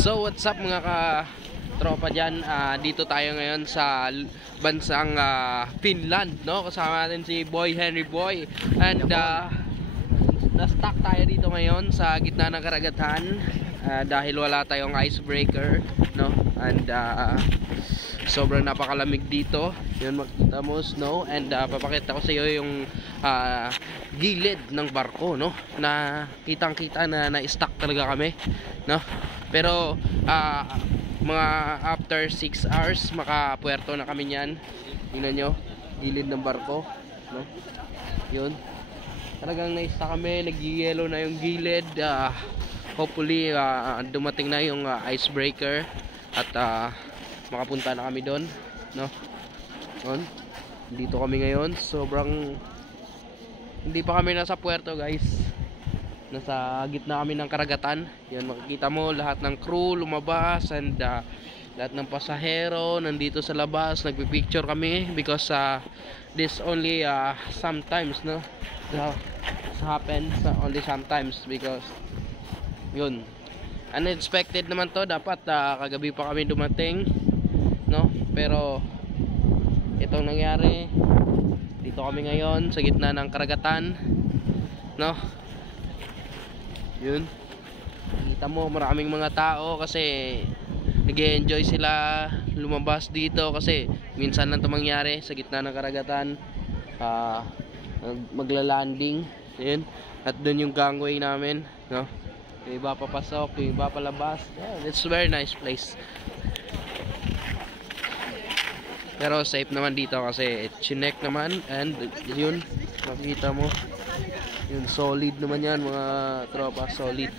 So what's up mga tropa dyan, dito tayo ngayon sa bansang Finland, no? Kasama natin si Boy Henry Boy. And na-stuck tayo dito ngayon sa gitna ng karagatan dahil wala tayong icebreaker, no? And sobrang napakalamig dito. Yun, makikita mo snow. And papakita ko sa iyo yung gilid ng barko, no? Na kitang-kita na na-stuck talaga kami, no? Pero mga after 6 hours makapuerto na kami niyan. Tingnan nyo, gilid ng barko, no? Yun. Talagang na-stuck kami, nag-yellow na yung gilid. Hopefully dumating na yung icebreaker at makapunta na kami doon, no? Yun. Dito kami ngayon. Sobrang hindi pa kami nasa puerto, guys. Nasa gitna kami ng karagatan. Yan, makikita mo lahat ng crew lumabas and lahat ng pasahero nandito sa labas, nagpi-picture kami because this only sometimes, no? This happens only sometimes because yun, unexpected naman to. Dapat kagabi pa kami dumating, no? Pero itong nangyari, dito kami ngayon sa gitna ng karagatan, no? Yun, kita mo maraming mga tao kasi nag-enjoy sila lumabas dito kasi minsan lang ito mangyari sa gitna ng karagatan. Magla-landing, yun, at dun yung gangway namin, no? Yung iba papasok, yung iba palabas. Yeah, it's a very nice place. Pero safe naman dito kasi chinek naman. And yun, makikita mo yun, solid naman yan mga tropa, solid.